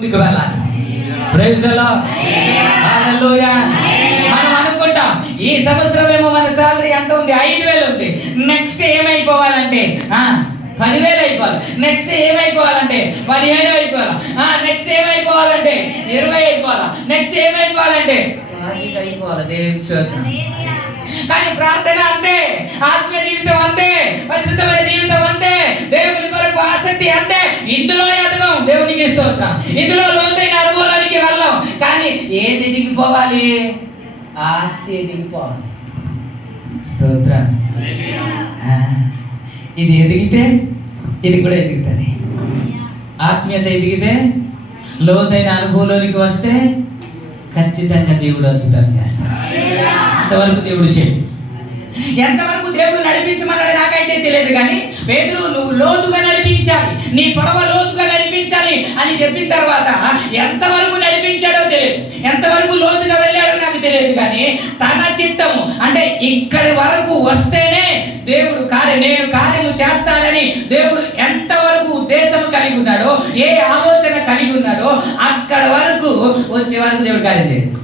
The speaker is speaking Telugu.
ముందుకు వెళ్ళాలి. ప్రైజ్ మనం అనుకుంటాం ఈ సంవత్సరం ఏమో మన సాలరీ ఎంత ఉంది? ఐదు వేలు ఉంది. నెక్స్ట్ ఏమైపోవాలంటే ఆ, పదివేలు అయిపోవాలి. నెక్స్ట్ ఏమైపోవాలంటే పదిహేను అయిపోవాలి? ఆ నెక్స్ట్ ఏమైపోవాలంటే ఇరవై అయిపోవాలా? నెక్స్ట్ ఏమైపోవాలంటే అయిపోవాలి? దేవుని కానీ ప్రార్థన అంతే ఆత్మీయ జీవితం అంతే పరిశుద్ధమైన జీవితం అంతే దేవుని కొరకు ఆసక్తి అంతే. ఇందులో దేవునికి స్తోత్రం ఇందులో లోతైన అనుభవానికి వెళ్ళాం. కానీ ఏది ఎదిగిపోవాలి ఆస్తి ఎదిగిపోవాలి స్తోత్ర. ఇది ఎదిగితే ఇది కూడా ఎదుగుతుంది. ఆత్మీయత ఎదిగితే లోతైన అనుభవంలోనికి వస్తే ఖచ్చితంగా దేవుడు అద్భుతం చేస్తాడు. అంతవరకు దేవుడు చేయి ఎంతవరకు దేవుడు నడిపించమన్నాడు నాకైతే తెలియదు కానీ పేదలు నువ్వు లోతుగా నడిపించాలి. నీ పొడవ లోతుగా నడిపించాలి. అని చెప్పిన తర్వాత ఎంతవరకు నడిపించాడో తెలియదు. ఎంతవరకు లోతుగా వెళ్ళాడో నాకు తెలియదు కానీ తన చిత్తము అంటే ఇక్కడి వరకు వస్తేనే దేవుడు కార్య నేను కార్యము చేస్తాడని దేవుడు ఎంతవరకు ఉద్దేశం కలిగి ఉన్నాడో ఏ ఆలోచన కలిగి ఉన్నాడో అక్కడ వరకు వచ్చే వరకు దేవుడు కార్యం చేయడు.